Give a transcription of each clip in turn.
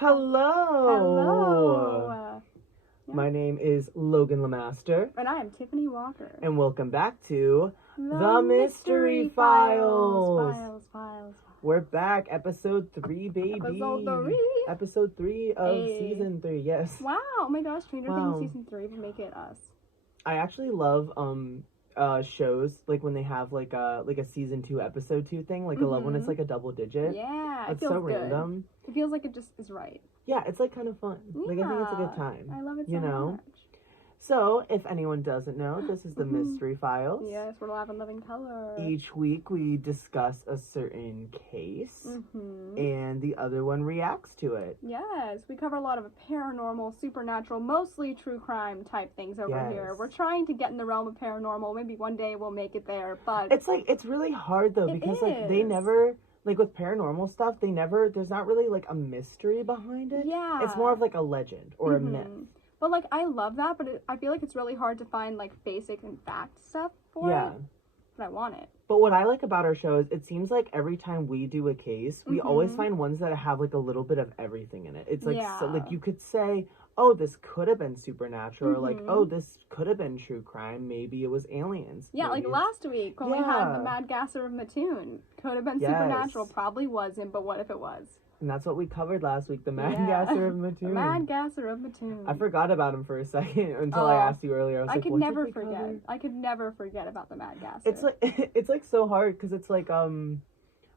Hello. My name is Logan Lemaster. And I am Tiffany Walker. And welcome back to The Mystery Files. Files. We're back, episode 3, baby. Episode 3 of season 3, yes. Wow, oh my gosh, Stranger Things season 3 would make it us. I actually love shows like when they have like a season 2 episode 2 thing. Like I love when it's like a double digit. Yeah, it's so good. Random. It feels like it just is right. Yeah, it's like kind of fun. Yeah, like I think it's a good time. I love it so much. So, if anyone doesn't know, this is the Mystery Files. Yes, we're live in living color. Each week we discuss a certain case, and the other one reacts to it. Yes, we cover a lot of paranormal, supernatural, mostly true crime type things over here. We're trying to get in the realm of paranormal. Maybe one day we'll make it there, but... It's really hard, though, because, like, they never... Like, with paranormal stuff, there's not really, like, a mystery behind it. Yeah. It's more of, like, a legend or a myth. But, like, I love that, but I feel like it's really hard to find, like, basic and fact stuff for it. But I want it. But what I like about our show is it seems like every time we do a case, we always find ones that have, like, a little bit of everything in it. It's, like, so, like, you could say, oh, this could have been supernatural, or, like, oh, this could have been true crime. Maybe it was aliens. Yeah, like last week when we had the Mad Gasser of Mattoon. Could have been supernatural. Probably wasn't, but what if it was? And that's what we covered last week, the Mad Gasser of Mattoon. The Mad Gasser of Mattoon. I forgot about him for a second until I asked you earlier. I could never forget. I could never forget about the Mad Gasser. It's like so hard because it's like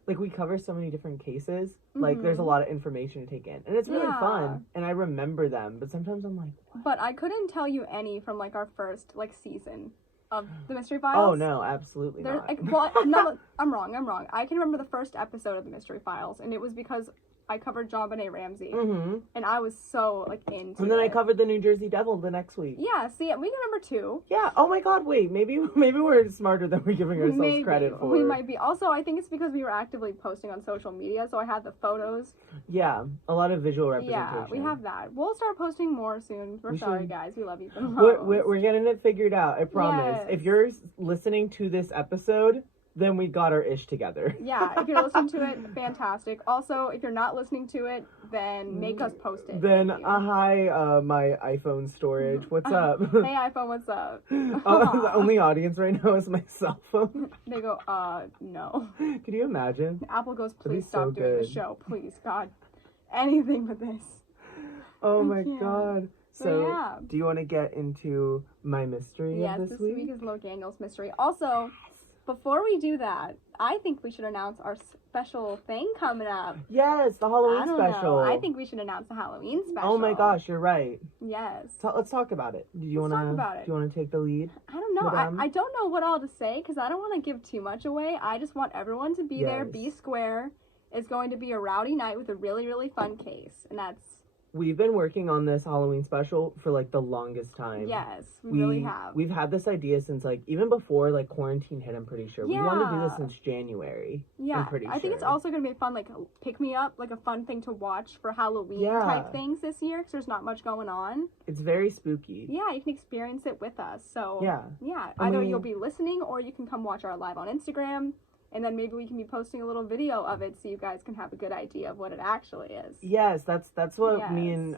we cover so many different cases. Like there's a lot of information to take in, and it's really fun. And I remember them, but sometimes I'm like, what? But I couldn't tell you any from like our first like season of the Mystery Files. Oh no, absolutely not. No, I'm wrong. I can remember the first episode of the Mystery Files, and it was because I covered JonBenet Ramsey, and I was so like into it. And then I covered the New Jersey Devil the next week. Yeah, see, we can remember 2. Yeah. Oh my God. Wait. Maybe we're smarter than we're giving ourselves credit for. We might be. Also, I think it's because we were actively posting on social media, so I had the photos. Yeah, a lot of visual representation. Yeah, we have that. We'll start posting more soon. We're sorry, guys. We love you. We're getting it figured out. I promise. Yes. If you're listening to this episode, then we got our ish together. Yeah, if you're listening to it, fantastic. Also, if you're not listening to it, then make us post it. Then, hi, my iPhone storage. What's up? Hey, iPhone, what's up? The only audience right now is my cell phone. They go, no. Can you imagine? Apple goes, please stop doing the show. Please, God. Anything but this. Oh my God. So, do you want to get into my mystery of this week? Yes, this week is Lo Daniel's mystery. Also, before we do that, I think we should announce our special thing coming up. Yes, the Halloween special. I think we should announce the Halloween special. Oh my gosh, you're right. Yes. So let's talk about it. Do you want to take the lead? I don't know. I don't know what all to say because I don't want to give too much away. I just want everyone to be there, be square. It's going to be a rowdy night with a really, really fun case. And that's... We've been working on this Halloween special for, like, the longest time. Yes, we really have. We've had this idea since, like, even before, like, quarantine hit, I'm pretty sure. Yeah. We wanted to do this since January. Yeah, I'm pretty sure. I think it's also going to be fun, like, pick-me-up, like, a fun thing to watch for Halloween-type things this year, because there's not much going on. It's very spooky. Yeah, you can experience it with us. So, yeah. Either you'll be listening, or you can come watch our live on Instagram. And then maybe we can be posting a little video of it so you guys can have a good idea of what it actually is. Yes, that's what me and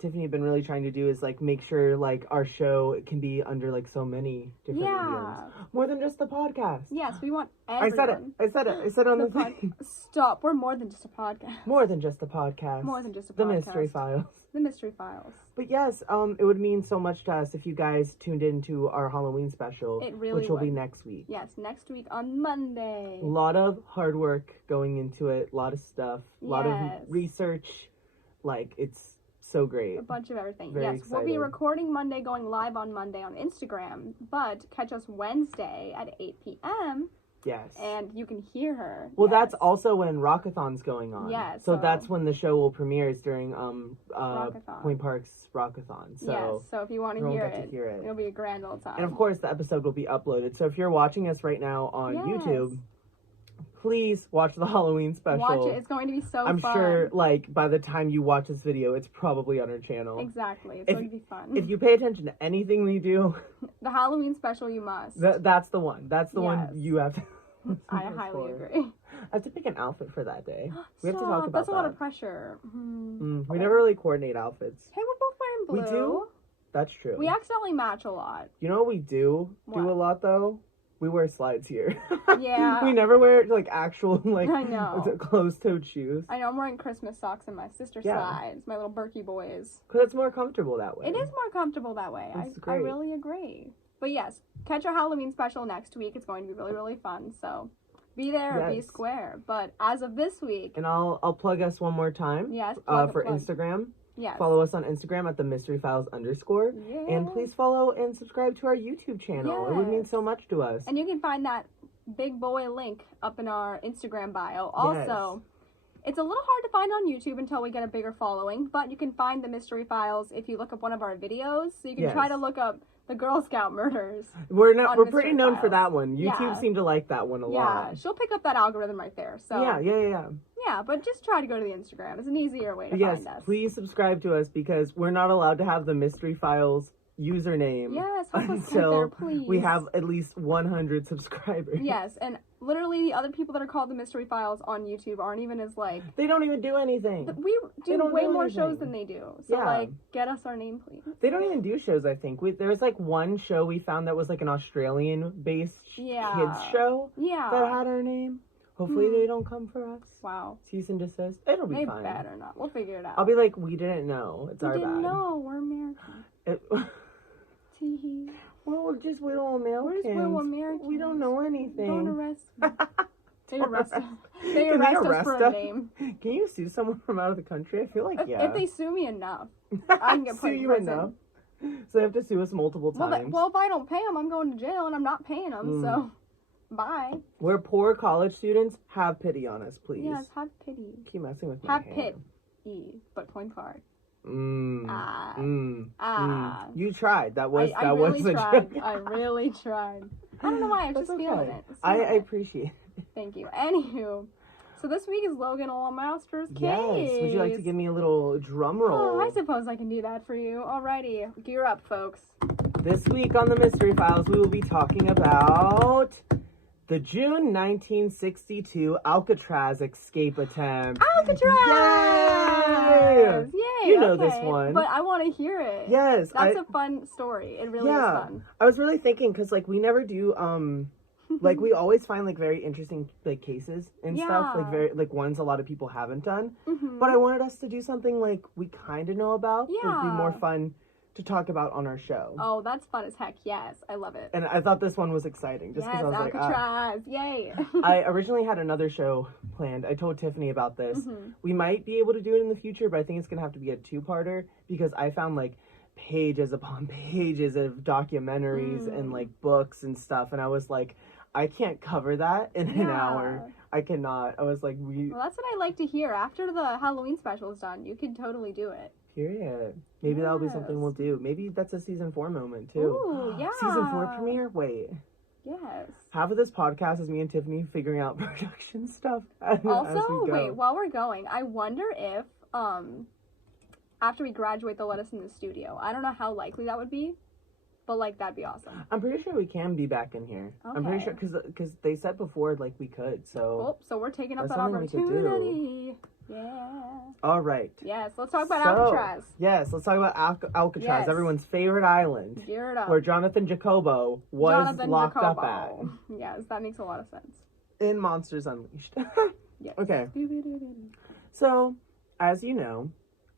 Tiffany have been really trying to do is, like, make sure, like, our show can be under, like, so many different mediums. More than just the podcast. Yes, we want everyone. I said it on the thing. Stop, we're more than just a podcast. More than just a podcast. More than just a podcast. The Mystery Files. The Mystery Files. But yes, it would mean so much to us if you guys tuned into our Halloween special, which will be next week. Yes, next week on Monday. A lot of hard work going into it, a lot of stuff, a lot of research. Like, it's so great. A bunch of everything. Very yes, excited. We'll be recording Monday, going live on Monday on Instagram, but catch us Wednesday at 8 p.m. Yes. And you can hear her. Well, that's also when Rockathon's going on. Yes. So that's when the show will premiere is during Point Park's Rockathon. So yes, so if you want to hear it, it'll be a grand old time. And of course, the episode will be uploaded. So if you're watching us right now on YouTube, please watch the Halloween special. Watch it. It's going to be so fun. I'm sure, like, by the time you watch this video, it's probably on our channel. Exactly. It's going to be fun. If you pay attention to anything we do... The Halloween special, you must. That's the one. That's the one you have to... I highly agree. I have to pick an outfit for that day. We have to talk about that. That's a lot of pressure. We never really coordinate outfits. Hey, we're both wearing blue. We do? That's true. We accidentally match a lot. You know what we do a lot, though? We wear slides here. Yeah. We never wear, like, actual, like, I know. closed-toed shoes. I know, I'm wearing Christmas socks and my sister's slides. My little Berkey boys. Because it's more comfortable that way. It is more comfortable that way. I really agree. But yes, catch our Halloween special next week. It's going to be really, really fun. So be there or be square. But as of this week... And I'll plug us one more time. Yes, for Instagram. Yes. Follow us on Instagram at @themysteryfiles_. Yeah. And please follow and subscribe to our YouTube channel. It would mean so much to us. And you can find that big boy link up in our Instagram bio. Also, it's a little hard to find on YouTube until we get a bigger following, but you can find the Mystery Files if you look up one of our videos. So you can try to look up the Girl Scout murders. We're pretty known for that one. YouTube seemed to like that one a lot. Yeah, she'll pick up that algorithm right there. So yeah, but just try to go to the Instagram. It's an easier way to find us. Please subscribe to us because we're not allowed to have the Mystery Files username until we have at least 100 subscribers. Yes, and literally the other people that are called the Mystery Files on YouTube aren't even as like... They don't even do anything. We do way more shows than they do. So like, get us our name, please. They don't even do shows, I think. There was like one show we found that was like an Australian-based kids show that had our name. Hopefully they don't come for us. Wow. Cease and desist. It'll be fine. They better not. We'll figure it out. I'll be like, we didn't know. It's our bad. We didn't know. We're American. Teehee. Well, we're just little Americans. We're little Americans. We don't know anything. Don't arrest me. They arrest us. They arrest us for a name. Can you sue someone from out of the country? I feel like, If they sue me enough, I can get put in prison. Enough? So they have to sue us multiple times. Well, if I don't pay them, I'm going to jail, and I'm not paying them, so... Bye. We're poor college students. Have pity on us, please. Yes, have pity. Keep messing with my hand. Have pity, but point card. You tried. That was I really tried. I really tried. I don't know why. I'm just feeling it. I appreciate it. Thank you. Anywho, so this week is Logan Allmaster's case. Yes. Would you like to give me a little drum roll? Oh, I suppose I can do that for you. Alrighty, gear up, folks. This week on the Mystery Files, we will be talking about the June 1962 Alcatraz escape attempt. Alcatraz! Yay! You know this one. But I want to hear it. Yes. That's a fun story. It really is fun. I was really thinking, because, like, we never do, like, we always find, like, very interesting, like, cases and stuff. Like, ones a lot of people haven't done. But I wanted us to do something, like, we kind of know about. It would be more fun to talk about on our show. Oh, that's fun as heck. Yes, I love it. And I thought this one was exciting. Just because I was Alcatraz. Yay. I originally had another show planned. I told Tiffany about this. We might be able to do it in the future, but I think it's going to have to be a two-parter because I found, like, pages upon pages of documentaries and, like, books and stuff. And I was like, I can't cover that in an hour. I cannot. I was like, Well, that's what I like to hear. After the Halloween special is done, you can totally do it. Period. Maybe that'll be something we'll do. Maybe that's a season 4 moment, too. Ooh, yeah. Season 4 premiere? Wait. Yes. Half of this podcast is me and Tiffany figuring out production stuff. Also, wait, while we're going, I wonder if, after we graduate, they'll let us in the studio. I don't know how likely that would be, but, like, that'd be awesome. I'm pretty sure we can be back in here. Okay. I'm pretty sure, because they said before, like, we could, so... Oh, so we're taking up that opportunity. Yeah. All right. Yes, let's talk about Alcatraz. Yes, let's talk about Alcatraz, everyone's favorite island. Gear it up. Where Jonathan Jacobo was locked up at. Yes, that makes a lot of sense. In Monsters Unleashed. Yes. Okay. So, as you know,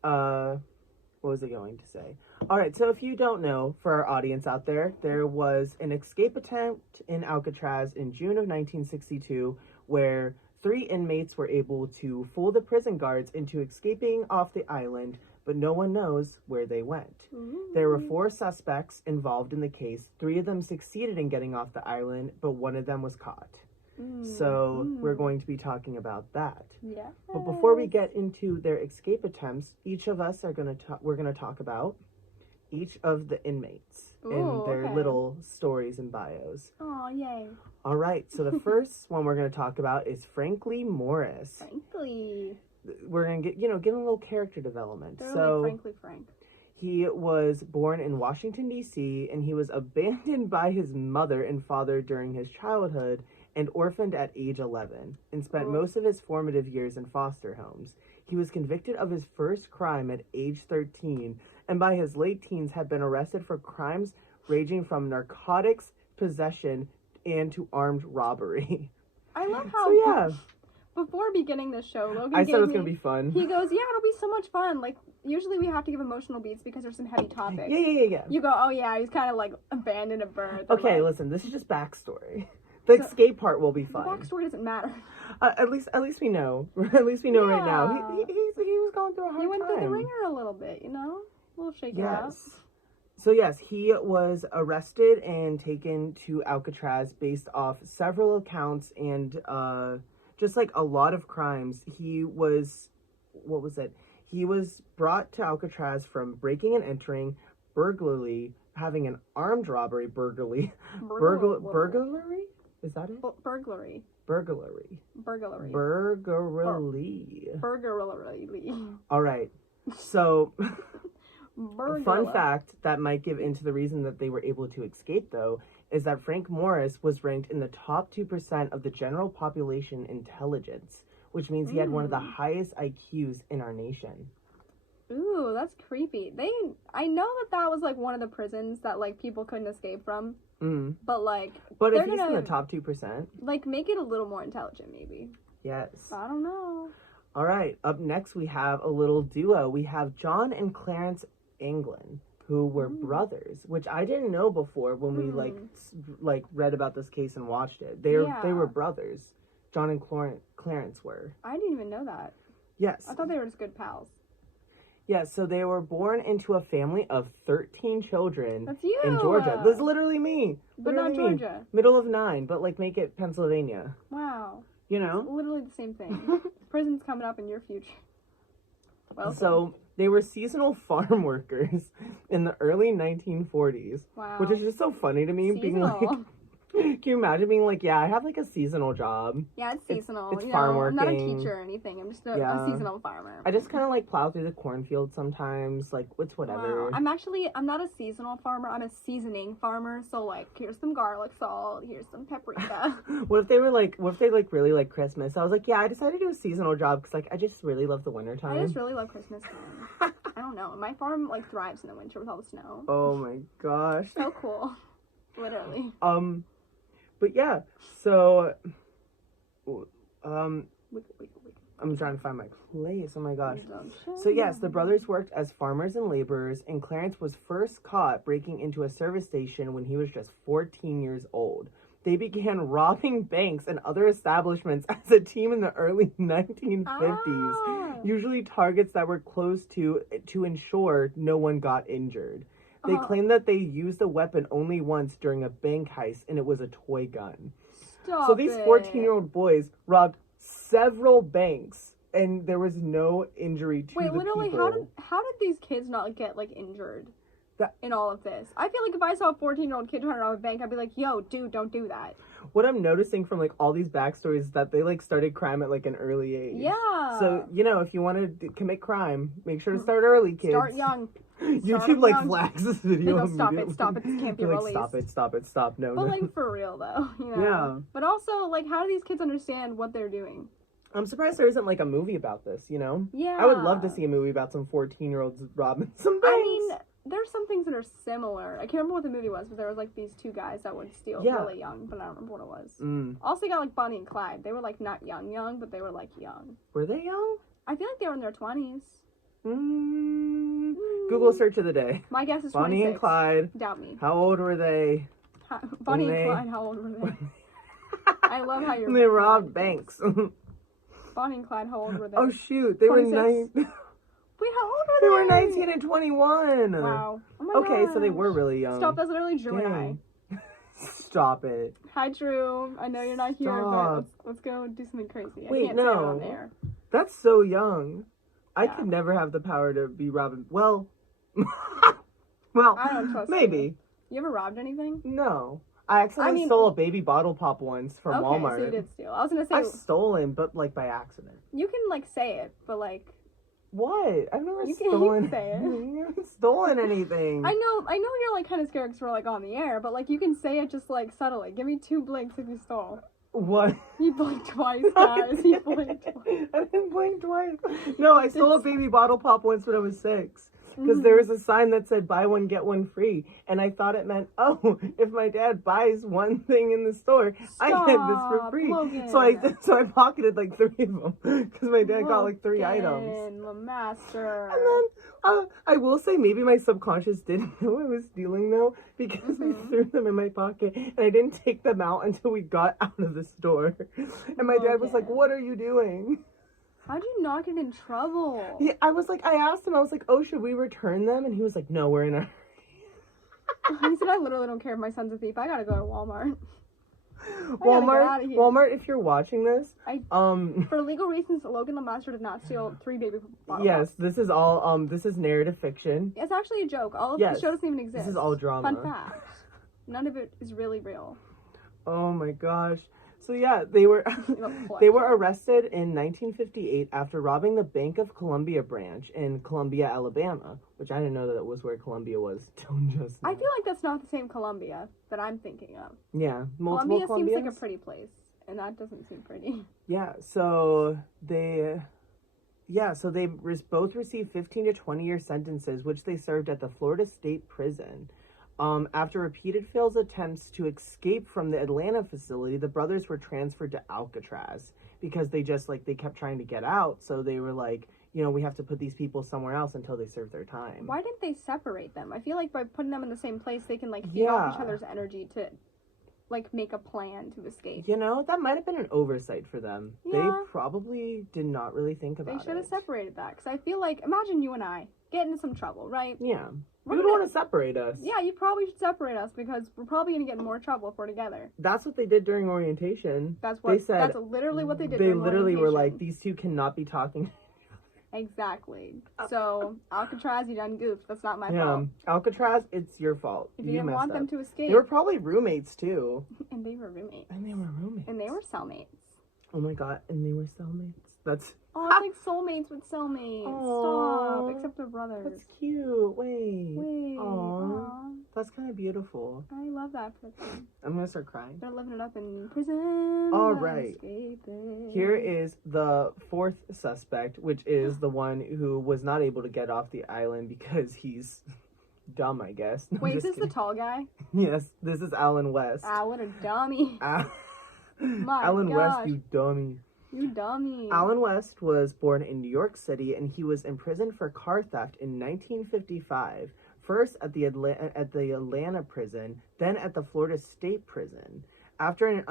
what was I going to say? All right, so if you don't know, for our audience out there, there was an escape attempt in Alcatraz in June of 1962 where 3 inmates were able to fool the prison guards into escaping off the island, but no one knows where they went. There were 4 suspects involved in the case. 3 of them succeeded in getting off the island, but 1 of them was caught. So we're going to be talking about that. Yeah. But before we get into their escape attempts, each of us are we're gonna talk about each of the inmates and their little stories and bios. Oh, yay. All right, so the first one we're going to talk about is Frankly Morris. Frankly. We're going to get a little character development. Frankly Frank. He was born in Washington, D.C., and he was abandoned by his mother and father during his childhood and orphaned at age 11, and spent most of his formative years in foster homes. He was convicted of his first crime at age 13, and by his late teens had been arrested for crimes ranging from narcotics possession and to armed robbery. I love how... So, yeah. Before beginning this show, Logan I said it was going to be fun. He goes, yeah, it'll be so much fun. Like, usually we have to give emotional beats because there's some heavy topics. Yeah. You go, oh yeah, he's kind of like abandoned at birth. Okay, like, listen, this is just backstory. The escape part will be fun. The backstory doesn't matter. At least we know. At least we know right now. He was going through a hard time. He went through the ringer a little bit, you know? A little shaky out. So yes, he was arrested and taken to Alcatraz based off several accounts and just like a lot of crimes. He was brought to Alcatraz from breaking and entering, burglary, having an armed robbery, burglary. Is that it? Burglary. All right. So, fun fact that might give into the reason that they were able to escape, though, is that Frank Morris was ranked in the top 2% of the general population intelligence, which means he had one of the highest IQs in our nation. Ooh, that's creepy. I know that was like one of the prisons that like people couldn't escape from. But if he's in the top 2%, like make it a little more intelligent, maybe. Yes. I don't know. All right. Up next, we have a little duo. We have John and Clarence Anglin, who were brothers, which I didn't know before when we like read about this case and watched it. They were brothers. John and Clarence were. I didn't even know that. Yes. I thought they were just good pals. Yeah, so they were born into a family of 13 children. That's you! In Georgia. That's literally me. But not Georgia. Middle of 9, but like make it Pennsylvania. Wow. You know? It's literally the same thing. Prison's coming up in your future. Welcome. So they were seasonal farm workers in the early 1940s. Wow. Which is just so funny to me. Seasonal. Being like... Can you imagine being like, yeah, I have like a seasonal job. Yeah, it's seasonal. It's farm working. I'm not a teacher or anything. I'm just a seasonal farmer. I just kind of like plow through the cornfield sometimes. Like, it's whatever. Wow. I'm not a seasonal farmer. I'm a seasoning farmer. So like, here's some garlic salt. Here's some paprika. What if they really like Christmas? I was like, yeah, I decided to do a seasonal job because like I just really love the winter time. I just really love Christmas time. I don't know. My farm like thrives in the winter with all the snow. Oh my gosh. So cool. Literally. But yeah, so, wait. I'm trying to find my place. Oh my gosh. So yes, the brothers worked as farmers and laborers, and Clarence was first caught breaking into a service station when he was just 14 years old. They began robbing banks and other establishments as a team in the early 1950s, usually targets that were close to ensure no one got injured. They claimed that they used the weapon only once during a bank heist, and it was a toy gun. So these 14-year-old boys robbed several banks, and there was no injury to the people. Wait, literally, how did these kids not get, like, injured in all of this? I feel like if I saw a 14-year-old kid trying to rob a bank, I'd be like, yo, dude, don't do that. What I'm noticing from, like, all these backstories is that they, like, started crime at, like, an early age. Yeah. So, you know, if you want to commit crime, make sure to start early, kids. Start young. YouTube like flags this video. They go, stop it, this can't be released. Stop, no. But like for real though, you know. Yeah. But also, like, how do these kids understand what they're doing? I'm surprised there isn't like a movie about this, you know? Yeah. I would love to see a movie about some 14-year-olds robbing some banks. I mean, there's some things that are similar. I can't remember what the movie was, but there was like these two guys that would steal really young, but I don't remember what it was. Also, you got like Bonnie and Clyde. They were like not young, but they were like young. Were they young? I feel like they were in their 20s. Google search of the day. My guess is 26. Bonnie and Clyde. Doubt me. How old were they? Bonnie and Clyde, how old were they? I love how you're... They robbed banks. Bonnie and Clyde, how old were they? Oh shoot, they 26? Were 9... Wait, how old were they? They were 19 and 21. Wow. Oh my okay, gosh. So they were really young. Stop, that's literally Drew and I. Stop it. Hi Drew, I know you're not here, but let's go do something crazy. Wait, I can't say it on there. That's so young. I could never have the power to be robbing. Well, I don't trust maybe. You ever robbed anything? No. I accidentally stole a baby bottle pop once from Walmart. So you did steal. I was gonna say I've stolen, but like by accident. You can like say it, but like what? I've never stolen. You can say it. You haven't stolen anything. I know. You're like kind of scared because we're like on the air, but like you can say it just like subtly. Give me 2 blinks if you stole. What? He blinked twice, guys. He blinked twice. I didn't blink twice. No, I stole a baby bottle pop once when I was 6. Because there was a sign that said buy one, get one free. And I thought it meant, oh, if my dad buys one thing in the store, I get this for free. Logan. So I pocketed like 3 of them. Because my dad got like 3 items. The master. And then, I will say maybe my subconscious didn't know I was stealing though. Because I threw them in my pocket. And I didn't take them out until we got out of the store. And my dad was like, what are you doing? How'd you not get in trouble? Yeah, I asked him, I was like, oh, should we return them? And he was like, no, we're in a hurry. He said, I literally don't care if my son's a thief. I gotta go to Walmart. Walmart, if you're watching this. For legal reasons, Logan LeMaster did not steal 3 baby bottles. Yes, this is all, this is narrative fiction. It's actually a joke. All of the show doesn't even exist. This is all drama. Fun fact. None of it is really real. Oh my gosh. So yeah, they were arrested in 1958 after robbing the Bank of Columbia branch in Columbia, Alabama, which I didn't know that was where Columbia was till just now. I feel like that's not the same Columbia that I'm thinking of. Yeah, Columbia seems like a pretty place, and that doesn't seem pretty. Yeah, so they both received 15 to 20-year sentences, which they served at the Florida State Prison. After repeated failed attempts to escape from the Atlanta facility, the brothers were transferred to Alcatraz because they kept trying to get out. So they were like, we have to put these people somewhere else until they serve their time. Why didn't they separate them? I feel like by putting them in the same place, they can feed off each other's energy to make a plan to escape. That might have been an oversight for them. Yeah. They probably did not really think about it. They should have separated that, because I feel like, imagine you and I get into some trouble, right? Yeah. You would want to separate us. Yeah, you probably should separate us, because we're probably going to get in more trouble if we're together. That's what they did during orientation. That's literally what they did. They literally were like, these two cannot be talking. Exactly. So, Alcatraz, you done goofed. That's not my fault. Alcatraz, it's your fault. If you didn't want them to escape. They were probably roommates, too. And they were roommates. And they were cellmates. Oh my god, and they were cellmates. That's... Oh, it's like soulmates with cellmates. Aww. Stop. Except they're brothers. That's cute. Wait. Aww. Aww. That's kind of beautiful. I love that for them. I'm gonna start crying. They're living it up in prison. Alright. Here is the 4th suspect, which is the one who was not able to get off the island because he's dumb, I guess. No, wait, is this the tall guy? Yes, this is Alan West. Ah, what a dummy. Alan West, you dummy. You dummy. Alan West was born in New York City, and he was imprisoned for car theft in 1955. First at the Atlanta prison, then at the Florida State Prison. After an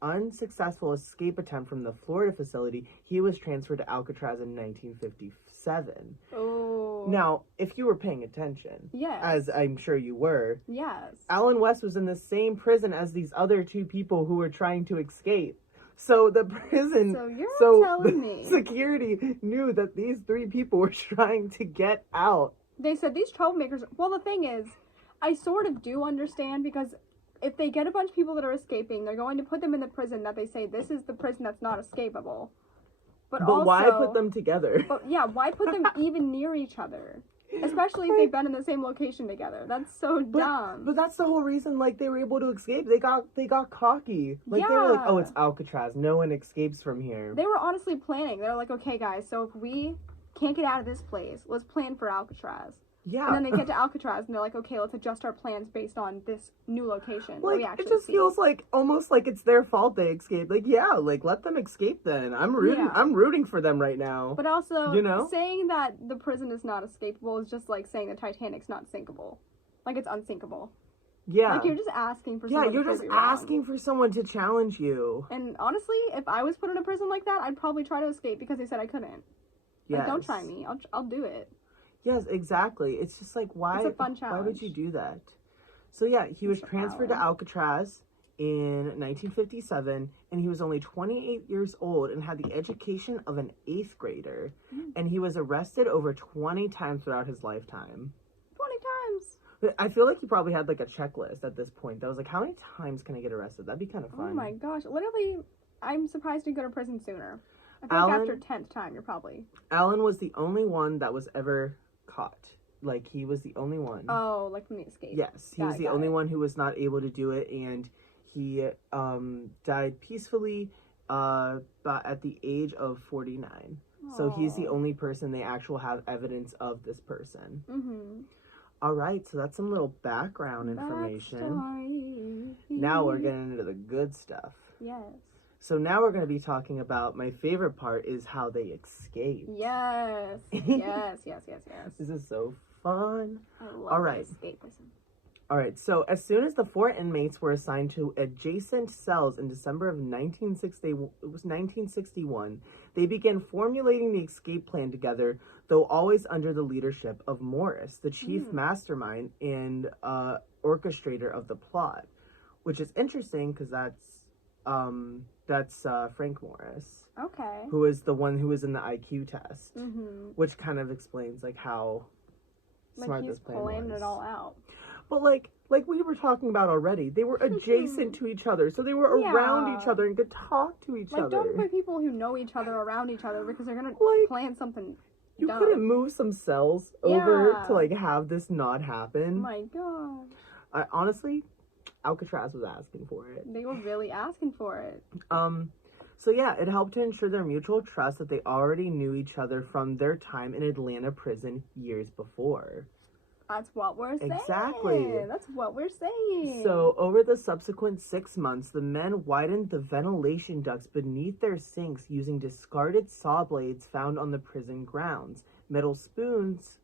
unsuccessful escape attempt from the Florida facility, he was transferred to Alcatraz in 1957. Oh. Now, if you were paying attention, yes, as I'm sure you were, yes, Alan West was in the same prison as these other 2 people who were trying to escape. So the prison, telling me security knew that these 3 people were trying to get out. They said these troublemakers. Well, the thing is, I sort of do understand, because if they get a bunch of people that are escaping, they're going to put them in the prison that they say this is the prison that's not escapable. But also, why put them together? But yeah, why put them even near each other? Especially if they've been in the same location together. That's so dumb. But that's the whole reason, they were able to escape. They got cocky. They were like, oh, it's Alcatraz. No one escapes from here. They were honestly planning. They were like, okay, guys, so if we can't get out of this place, let's plan for Alcatraz. Yeah. And then they get to Alcatraz, and they're like, okay, let's adjust our plans based on this new location. It just feels almost like it's their fault they escaped. Let them escape then. I'm rooting for them right now. But also, saying that the prison is not escapable is just like saying the Titanic's not sinkable. It's unsinkable. Yeah. You're just asking for someone you're just asking for someone to challenge you. And honestly, if I was put in a prison like that, I'd probably try to escape because they said I couldn't. Yes. Don't try me. I'll do it. Yes, exactly. It's just why? It's a fun challenge. Why would you do that? So yeah, he was transferred to Alcatraz in 1957, and he was only 28 years old and had the education of an 8th grader. And he was arrested over 20 times throughout his lifetime. 20 times? But I feel like he probably had a checklist at this point that was how many times can I get arrested? That'd be kind of fun. Oh my gosh. Literally, I'm surprised he didn't go to prison sooner. I think after 10th time, you're probably... Alan was the only one that was ever caught. He was the only one. Oh, from the escape. Yes, he was the only one who was not able to do it, and He died peacefully at the age of 49. Aww. So he's the only person they actually have evidence of this person. Mm-hmm. All right, so that's some little background information. Now we're getting into the good stuff. Yes. So now we're going to be talking about my favorite part is how they escaped. Yes. Yes. This is so fun. I love escapism. All right, so as soon as the 4 inmates were assigned to adjacent cells in December of 1961, they began formulating the escape plan together, though always under the leadership of Morris, the chief mastermind and orchestrator of the plot, which is interesting because that's Frank Morris. Okay. Who is the one who was in the IQ test, which kind of explains like how smart this plan was. He's planned it all out. But like we were talking about already, they were adjacent to each other, so they were around each other and could talk to each other. Don't put people who know each other around each other because they're gonna plan something. You couldn't move some cells over to like have this not happen. Oh my god. Honestly, Alcatraz was asking for it. They were really asking for it. So yeah, it helped to ensure their mutual trust that they already knew each other from their time in Atlanta prison years before. That's what we're saying. Exactly. That's what we're saying. So, over the subsequent 6 months, the men widened the ventilation ducts beneath their sinks using discarded saw blades found on the prison grounds, metal spoons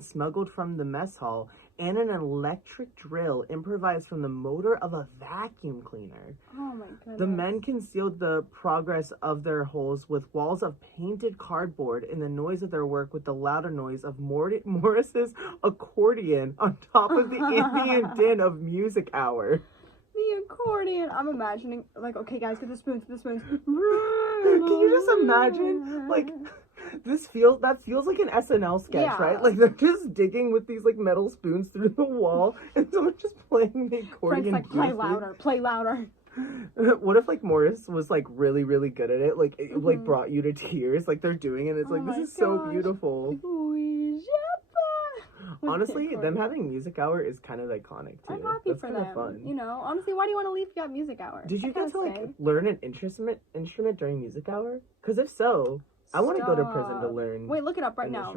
smuggled from the mess hall, and an electric drill improvised from the motor of a vacuum cleaner. Oh my goodness. The men concealed the progress of their holes with walls of painted cardboard and the noise of their work with the louder noise of Morris's accordion on top of the ambient din of music hour. The accordion. I'm imagining, like, okay guys, get the spoons. Can you just imagine, like... That feels like an SNL sketch, right? Like they're just digging with these like metal spoons through the wall, and someone's just playing the accordion. Frank's like, play louder. What if like Morris was like really, really good at it? Like it like brought you to tears. Like they're doing it. It's like this is so beautiful. Honestly, them having music hour is kind of iconic too. I'm happy That's for kind them. of fun. You know, honestly, why do you want to leave if you got music hour? Did you get to like learn an instrument during music hour? Because if so. I want to go to prison to learn. Wait, look it up right now.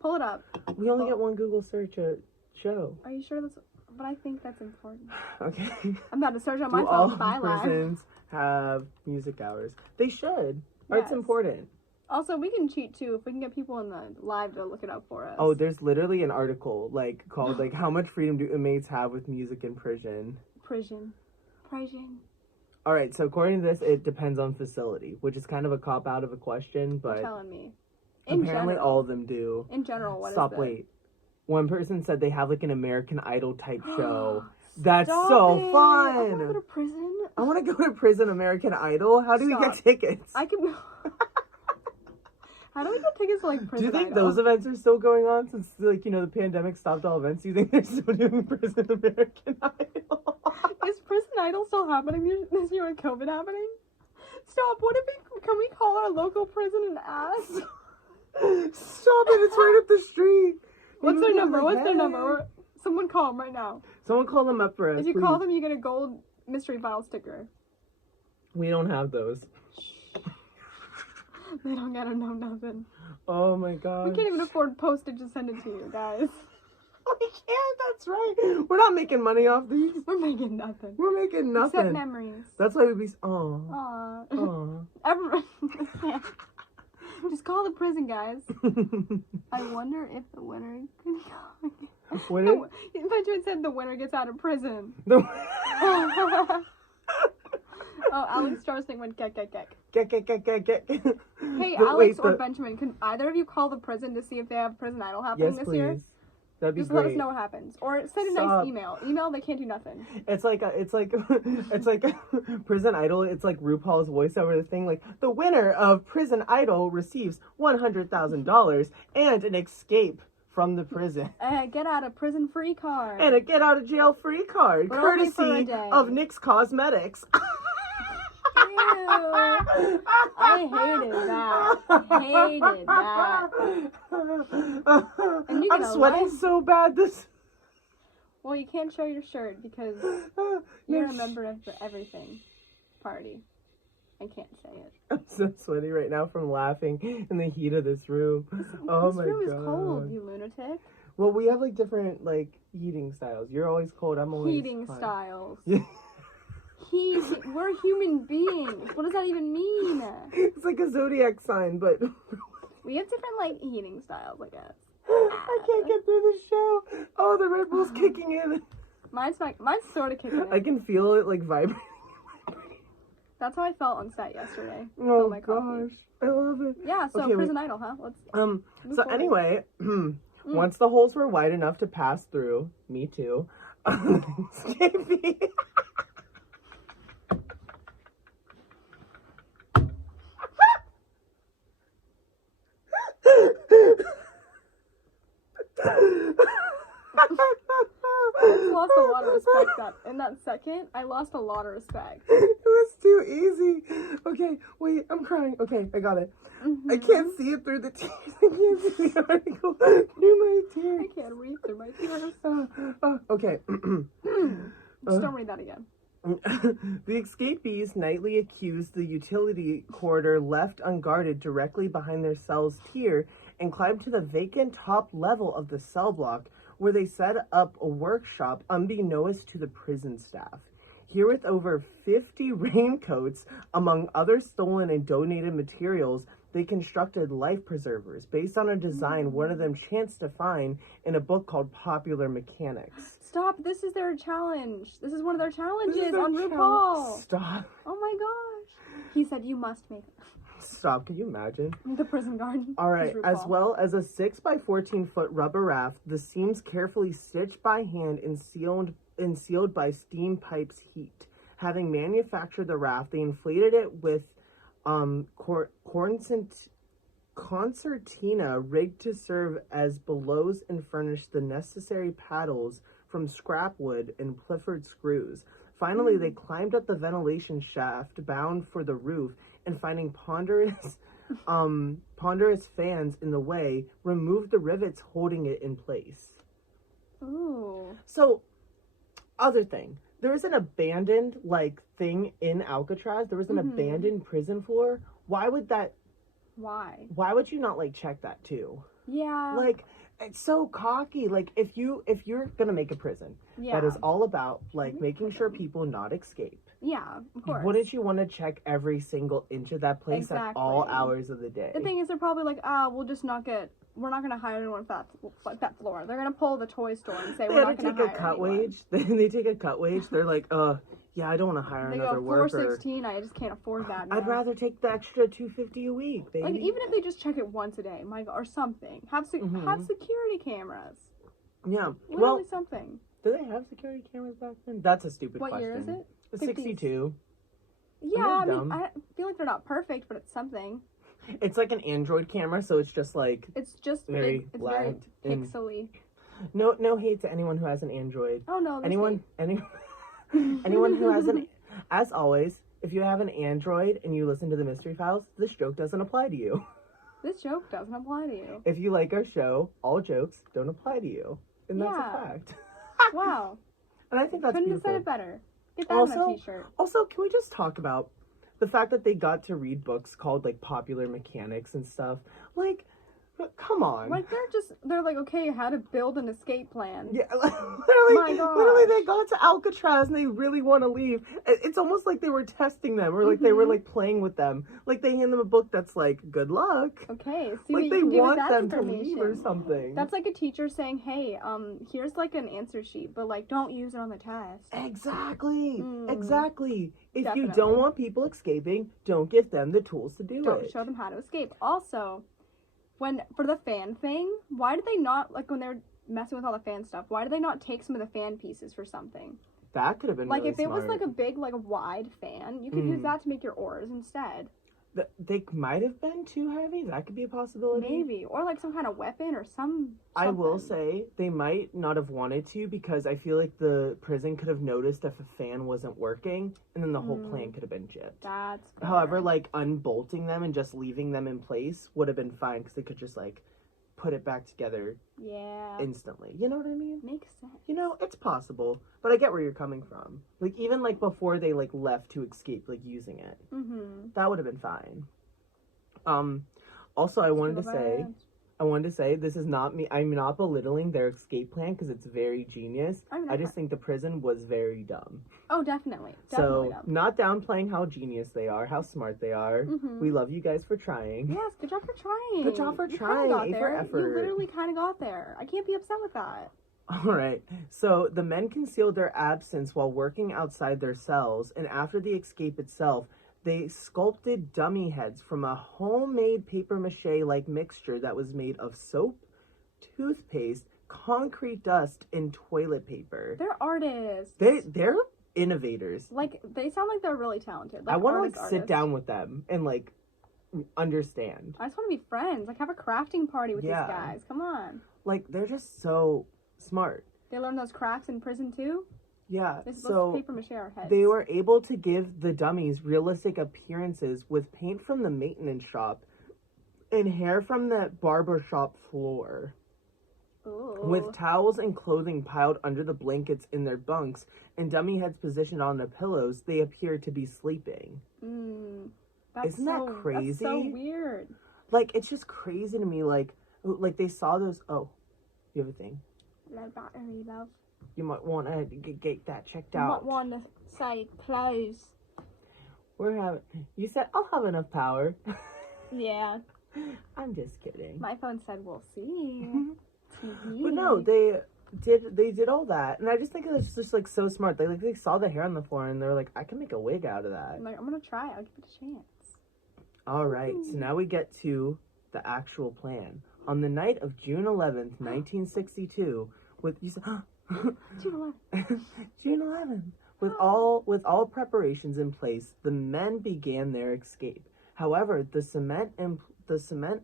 Pull it up. We only get one Google search a show. Are you sure that's... But I think that's important. Okay. I'm about to search on my phone. All prisons have music hours? They should. Yes. It's important. Also, we can cheat too if we can get people in the live to look it up for us. Oh, there's literally an article like called like how much freedom do inmates have with music in prison? Prison. All right, so according to this, it depends on facility, which is kind of a cop-out of a question, but... You're telling me. Apparently all of them do. In general, what Stop, is wait. One person said they have, like, an American Idol type show. That's so fun! I want to go to prison. I want to go to prison American Idol? How do we get tickets? I can... How do we get tickets to, like, prison Do you think Idol? those events are still going on since, like, you know, the pandemic stopped all events? Do you think they're still doing prison American Idol? Is Prison Idol still happening this year with COVID happening? Stop, what if can we call our local prison and ask? Stop it, it's right up the street. What's their number? Someone call them right now. Someone call them up for us, If you call them, you get a gold mystery file sticker. We don't have those. They don't gotta know nothing. Oh my god. We can't even afford postage to send it to you, guys. We can't, that's right. We're not making money off these. We're making nothing. We're making nothing. Except memories. That's why we'd be... Everyone... Just call the prison, guys. I wonder if the winner can go. Winner? If I said the winner gets out of prison. Oh, Alex Starsing went get. Hey, Alex or Benjamin, can either of you call the prison to see if they have Prison Idol happening this year? That'd be Just great. Let us know what happens, or send a nice email. They can't do nothing. It's like Prison Idol. It's like RuPaul's voice over the thing. Like the winner of Prison Idol receives $100,000 and an escape from the prison. Get out of prison free card. And a get out of jail free card, courtesy of NYX Cosmetics. Ew. I hated that. And I'm sweating so bad. Well, you can't show your shirt because you're a member of the everything party. I can't say it. I'm so sweaty right now from laughing in the heat of this room. This my room God. is cold, you lunatic. Well, we have like different like heating styles. You're always cold. I'm always Heating fine. styles. We're human beings. What does that even mean? It's like a zodiac sign, but we have different like heating styles, I guess. I can't get through the show. Oh, the Red Bull's kicking in. Mine's sort of kicking in. I can feel it like vibrating. That's how I felt on set yesterday. Oh my gosh, I love it. Yeah, so okay, Prison Idol, huh? Let's so anyway, once the holes were wide enough to pass through, me too. JP. I lost a lot of respect in that second. I lost a lot of respect. It was too easy. Okay, wait, I'm crying. Okay, I got it. I can't see it through the tears. I can't see the article through my tears. I can't read through my tears. Okay. Just don't read that again. The escapees nightly accused the utility corridor left unguarded directly behind their cell's tier and climbed to the vacant top level of the cell block, where they set up a workshop unbeknownst to the prison staff. Here, with over 50 raincoats, among other stolen and donated materials, they constructed life preservers based on a design one of them chanced to find in a book called Popular Mechanics. Stop, this is their challenge. This is one of their challenges on RuPaul. Stop. Oh my gosh. He said you must make it. Stop, can you imagine? The prison garden. Alright, as well as a 6 by 14 foot rubber raft, the seams carefully stitched by hand and sealed by steam pipes heat. Having manufactured the raft, they inflated it with concertina rigged to serve as bellows and furnished the necessary paddles from scrap wood and Clifford screws. Finally, they climbed up the ventilation shaft bound for the roof, and finding ponderous fans in the way, removed the rivets holding it in place. Ooh. So, other thing. There was an abandoned, thing in Alcatraz. There was an abandoned prison floor. Why would you not, check that, too? Yeah. It's so cocky. If you're gonna make a prison that is all about, making sure people not escape. Yeah, of course. Wouldn't you want to check every single inch of that place at all hours of the day? The thing is, they're probably we're not going to hire anyone for that floor. They're going to pull the toy store and say, we're not going to hire cut anyone. wage. They take a cut wage. They're like, yeah, I don't want to hire another worker. Floor 16, I just can't afford that now. I'd rather take the extra $250 a week, baby. Even if they just check it once a day, or something. Have security cameras. Yeah. Literally something. Do they have security cameras back then? That's a stupid question. What year is it? 62. Yeah, I mean, I feel like they're not perfect, but it's something. It's like an Android camera, so it's just it's just very big. It's very pixely. No hate to anyone who has an Android. Oh no, anyone who has an, as always, if you have an Android and you listen to the Mystery Files, this joke doesn't apply to you. This joke doesn't apply to you. If you like our show, all jokes don't apply to you, and that's a fact. Wow. And I think that's Couldn't beautiful. have said it better. Get that on a t-shirt. Also, can we just talk about the fact that they got to read books called Popular Mechanics and stuff? Come on. They're like, okay, how to build an escape plan. Yeah, literally they got to Alcatraz and they really want to leave. It's almost like they were testing them, or they were playing with them. They hand them a book that's good luck. Okay, see what you they can do with want that them to information. leave or something. That's like a teacher saying, hey, here's an answer sheet, but don't use it on the test. Exactly. Exactly. If Definitely. you don't want people escaping, don't give them the tools to do it. Don't show them how to escape. Also, for the fan thing, why did they not, when they're messing with all the fan stuff, why did they not take some of the fan pieces for something? That could have been really if it was smart. a big, wide fan, you could use that to make your oars instead. They might have been too heavy. That could be a possibility. Maybe. Or some kind of weapon or something. I will say they might not have wanted to, because I feel like the prison could have noticed if a fan wasn't working, and then the whole plan could have been gypped. That's fair. However, unbolting them and just leaving them in place would have been fine, because they could just put it back together instantly. You know what I mean? Makes sense. You know, it's possible, but I get where you're coming from. Like, even, like, before they, like, left to escape, like, using it. That would have been fine. Also, I wanted to say, this is not me, I'm not belittling their escape plan, because it's very genius. I just think the prison was very dumb. Oh, definitely. So, not downplaying how genius they are, how smart they are. We love you guys for trying. Yes, good job for trying. Good job for trying. A for effort. You literally kind of got there. I can't be upset with that. Alright, so the men concealed their absence while working outside their cells, and after the escape itself, they sculpted dummy heads from a homemade papier-mâché-like mixture that was made of soap, toothpaste, concrete dust, and toilet paper. They're artists. They're innovators. Like, they sound like they're really talented. Like, I want to, like, sit down with them and, like, understand. I just want to be friends. Like, have a crafting party with these guys. Come on. Like, they're just so smart. They learned those crafts in prison, too? Yeah, so papier-mâché our heads. They were able to give the dummies realistic appearances with paint from the maintenance shop and hair from the barber shop floor. Ooh. With towels and clothing piled under the blankets in their bunks and dummy heads positioned on the pillows, they appeared to be sleeping. Isn't that crazy? That's so weird. Like, it's just crazy to me. Like they saw those. Oh, you have a thing? Battery, love. You might want to get that checked out. You might want to say close. You said I'll have enough power. Yeah. I'm just kidding. My phone said we'll see. But no, they did all that, and I just think it's just like so smart. They saw the hair on the floor and they're like, I can make a wig out of that. I'm like, I'm gonna try it. I'll give it a chance. All right, so now we get to the actual plan. On the night of June 11th, 1962, with you said. June 11th. With all preparations in place, the men began their escape. However, the cement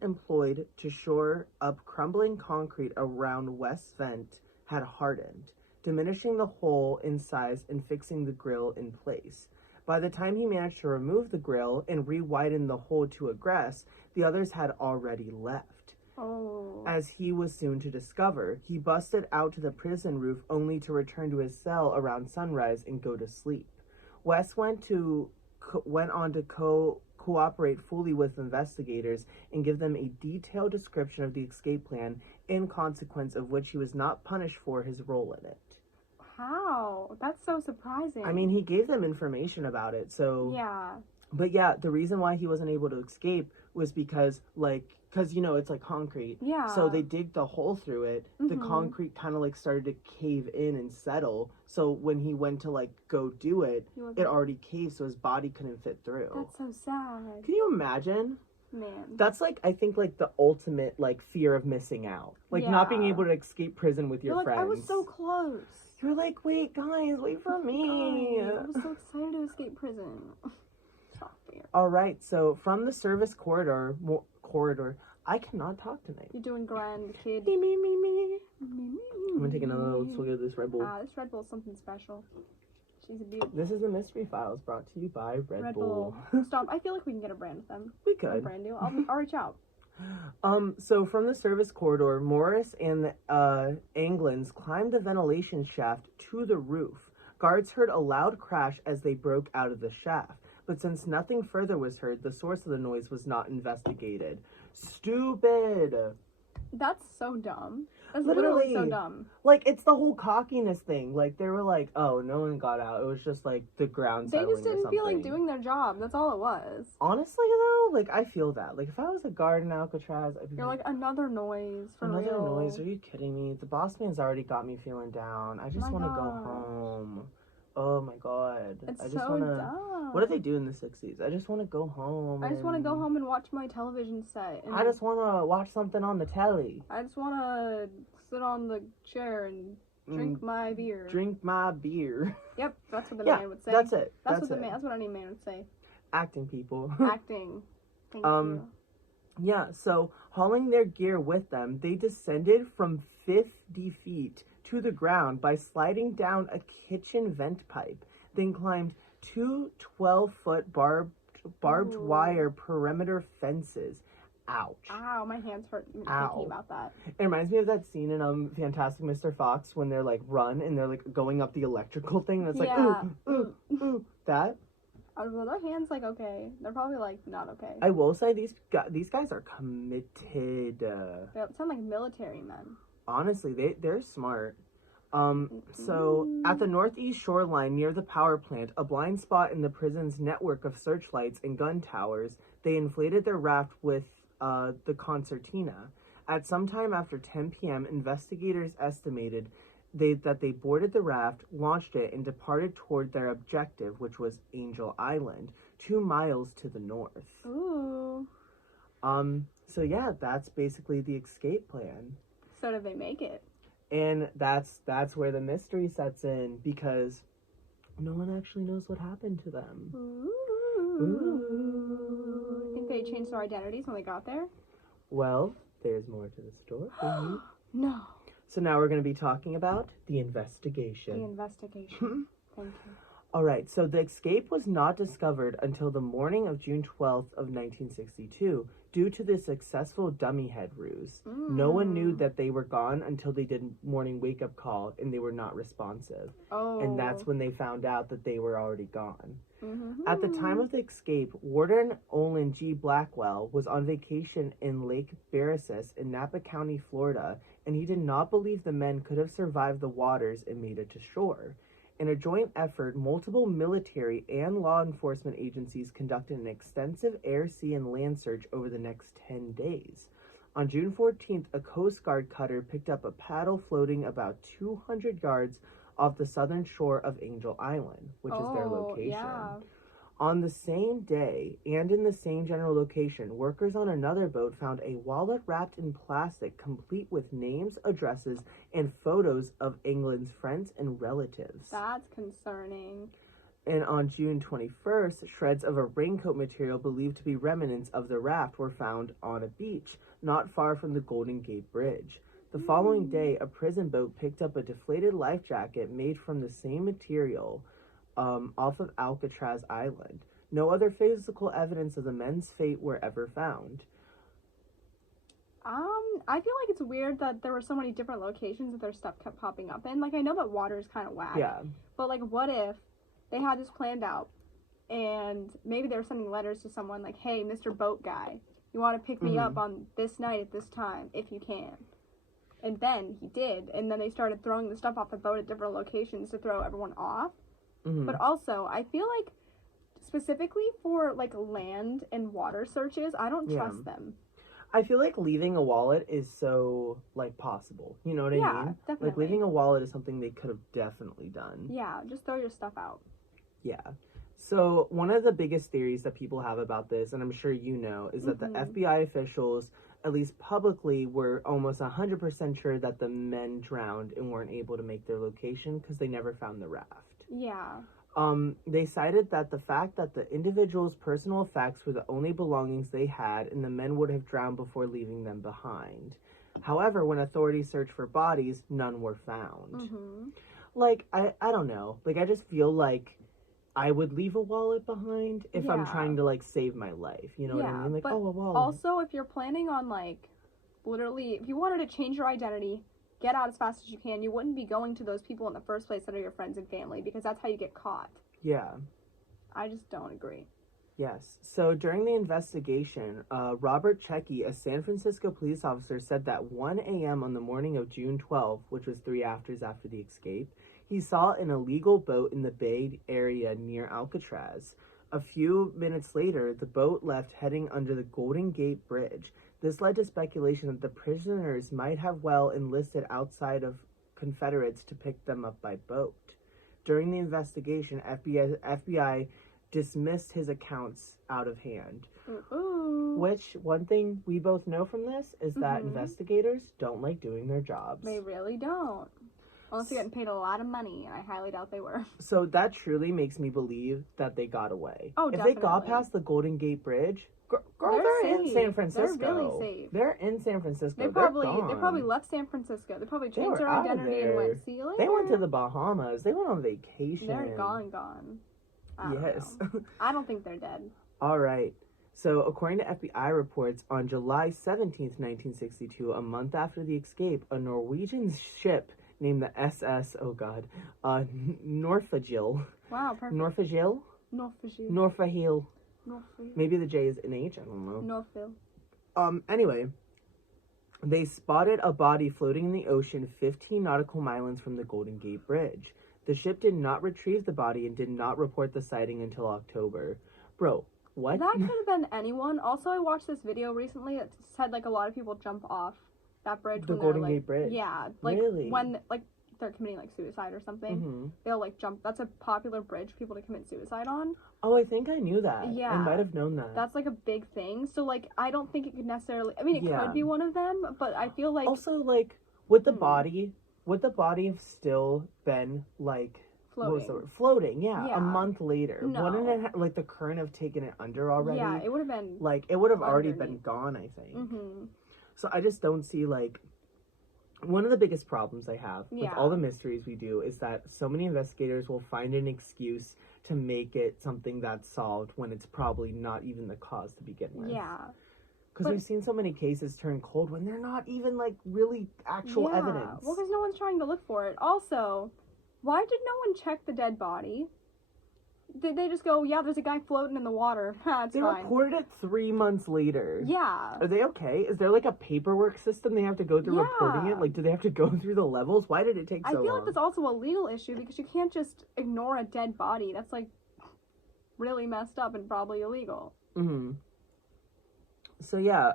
employed to shore up crumbling concrete around West Vent had hardened, diminishing the hole in size and fixing the grill in place. By the time he managed to remove the grill and re-widen the hole to egress, the others had already left. Oh. As he was soon to discover, he busted out to the prison roof only to return to his cell around sunrise and go to sleep. Wes went on to cooperate fully with investigators and give them a detailed description of the escape plan, in consequence of which he was not punished for his role in it. How? That's so surprising. I mean, he gave them information about it, so... Yeah. But yeah, the reason why he wasn't able to escape was because, you know, it's like concrete. Yeah. So they dig the hole through it. The concrete kind of like started to cave in and settle. So when he went to like go do it, it already caved, so his body couldn't fit through. That's so sad. Can you imagine? Man. That's like, I think, like the ultimate like fear of missing out. Like not being able to escape prison with your friends. I was so close. You're like, wait, guys, wait for me. I was so excited to escape prison. All right, so from the service corridor, I cannot talk tonight. You're doing grand, kid. Me. I'm gonna take another little swig of this Red Bull. This Red Bull is something special. She's a beauty. This is the Mystery Files, brought to you by Red Bull. Stop. I feel like we can get a brand with them. We could. A brand new. I'll reach out. So from the service corridor, Morris and the Anglins climbed the ventilation shaft to the roof. Guards heard a loud crash as they broke out of the shaft. But since nothing further was heard, the source of the noise was not investigated. Stupid! That's so dumb. That's literally so dumb. Like, it's the whole cockiness thing. Like, they were like, oh, no one got out. It was just, like, the ground settling or something. They just didn't feel like doing their job. That's all it was. Honestly, though, like, I feel that. Like, if I was a guard in Alcatraz, I'd be You're like, another noise, for real. Another noise? Are you kidding me? The boss man's already got me feeling down. I just want to go home. Oh my god. It's I just so dumb. What did they do in the 60s? I just want to go home. I just want to go home and watch my television set. I just want to watch something on the telly. I just want to sit on the chair and drink my beer. Drink my beer. Yep, that's what the man would say. That's it. That's what any man would say. Acting, people. Acting. Thank you. Yeah, so hauling their gear with them, they descended from 50 feet to the ground by sliding down a kitchen vent pipe, then climbed two 12-foot barbed wire perimeter fences. ouch. Ow, my hands hurt thinking about that. It reminds me of that scene in Fantastic Mr. Fox when they're like run and they're like going up the electrical thing and it's like ooh. That. Are their hands like okay? They're probably like not okay. I will say these guys are committed. They sound like military men. Honestly, they're smart. So at the northeast shoreline near the power plant, a blind spot in the prison's network of searchlights and gun towers, they inflated their raft with the concertina. At some time after 10 p.m., investigators estimated that they boarded the raft, launched it, and departed toward their objective, which was Angel Island, 2 miles to the north. Ooh. So yeah, that's basically the escape plan. So did they make it? And that's where the mystery sets in, because no one actually knows what happened to them. Ooh. Think they changed their identities when they got there? Well, there's more to the story. No. So now we're going to be talking about the investigation. The investigation. Thank you. All right, so the escape was not discovered until the morning of June 12th of 1962 due to the successful dummy head ruse. No one knew that they were gone until they did morning wake-up call and they were not responsive. Oh. And that's when they found out that they were already gone. Mm-hmm. At the time of the escape, Warden Olin G. Blackwell was on vacation in Lake Beresis in Napa County, Florida, and he did not believe the men could have survived the waters and made it to shore. In a joint effort, multiple military and law enforcement agencies conducted an extensive air, sea, and land search over the next 10 days. On June 14th, a Coast Guard cutter picked up a paddle floating about 200 yards off the southern shore of Angel Island, which is their location. Yeah. On the same day, and in the same general location, workers on another boat found a wallet wrapped in plastic, complete with names, addresses, and photos of England's friends and relatives. That's concerning. And on June 21st, shreds of a raincoat material believed to be remnants of the raft were found on a beach, not far from the Golden Gate Bridge. The following day, a prison boat picked up a deflated life jacket made from the same material off of Alcatraz Island. No other physical evidence of the men's fate were ever found. I feel like it's weird that there were so many different locations that their stuff kept popping up in. Like, I know that water is kind of whack. Yeah. But, like, what if they had this planned out and maybe they were sending letters to someone like, hey, Mr. Boat Guy, you want to pick me up on this night at this time if you can? And then he did. And then they started throwing the stuff off the boat at different locations to throw everyone off. But also, I feel like specifically for like land and water searches, I don't trust them. I feel like leaving a wallet is so like possible. You know what I mean? Yeah, definitely. Like leaving a wallet is something they could have definitely done. Yeah, just throw your stuff out. Yeah. So one of the biggest theories that people have about this, and I'm sure you know, is that the FBI officials, at least publicly, were almost 100% sure that the men drowned and weren't able to make their location because they never found the raft. Yeah. They cited that the fact that the individuals' personal effects were the only belongings they had and the men would have drowned before leaving them behind. However, when authorities searched for bodies, none were found. Like, I don't know. Like, I just feel like I would leave a wallet behind if I'm trying to, like, save my life. You know what I mean? Like, but a wallet. Also, if you're planning on, like, literally, if you wanted to change your identity, get out as fast as you can, you wouldn't be going to those people in the first place that are your friends and family, because that's how you get caught. Yeah. I just don't agree. Yes. So during the investigation, Robert Checky, a San Francisco police officer, said that 1 a.m. on the morning of June 12th, which was 3 hours after the escape, he saw an illegal boat in the bay area near Alcatraz. A few minutes later, the boat left heading under the Golden Gate Bridge. This led to speculation that the prisoners might have well enlisted outside of Confederates to pick them up by boat. During the investigation, FBI dismissed his accounts out of hand. Which, one thing we both know from this is that investigators don't like doing their jobs. They really don't. Unless they're getting paid a lot of money, and I highly doubt they were. So that truly makes me believe that they got away. Oh, definitely. If they got past the Golden Gate Bridge, girl, they're in San Francisco. They're really safe. They're in San Francisco. They probably left San Francisco. They probably changed their identity and went, see you later. They went to the Bahamas. They went on vacation. They're gone. I don't know. I don't think they're dead. All right. So, according to FBI reports, on July 17th, 1962, a month after the escape, a Norwegian ship named the SS, Norfagill. Wow, perfect. Norfagill? Norfagill. Norfagill. Norfagill. Maybe the J is an H, I don't know. Norfagill. Anyway, they spotted a body floating in the ocean 15 nautical miles from the Golden Gate Bridge. The ship did not retrieve the body and did not report the sighting until October. Bro, what? That could have been anyone. Also, I watched this video recently that said, like, a lot of people jump off that bridge. The Golden Gate Bridge? Yeah. Like, really? when, like, they're committing, like, suicide or something. Mm-hmm. They'll, like, jump. That's a popular bridge for people to commit suicide on. Oh, I think I knew that. Yeah. I might have known that. That's, like, a big thing. So, like, I don't think it could necessarily... I mean, it could be one of them, but I feel like... Also, like, would the body have still been, like... Floating, yeah. A month later. No. Wouldn't it like the current have taken it under already? Yeah, it would have been... Like, it would have already been gone, I think. Mm-hmm. So I just don't see, like... One of the biggest problems I have with all the mysteries we do is that so many investigators will find an excuse to make it something that's solved when it's probably not even the cause to begin with. Yeah. Because we've seen so many cases turn cold when they're not even, like, really actual evidence. Well, because no one's trying to look for it. Also... Why did no one check the dead body? Did they just go, yeah, there's a guy floating in the water. It's fine. They reported it 3 months later. Yeah. Are they okay? Is there, like, a paperwork system they have to go through reporting it? Like, do they have to go through the levels? Why did it take so long? I feel like that's also a legal issue because you can't just ignore a dead body. That's, like, really messed up and probably illegal. Mm-hmm. So, yeah,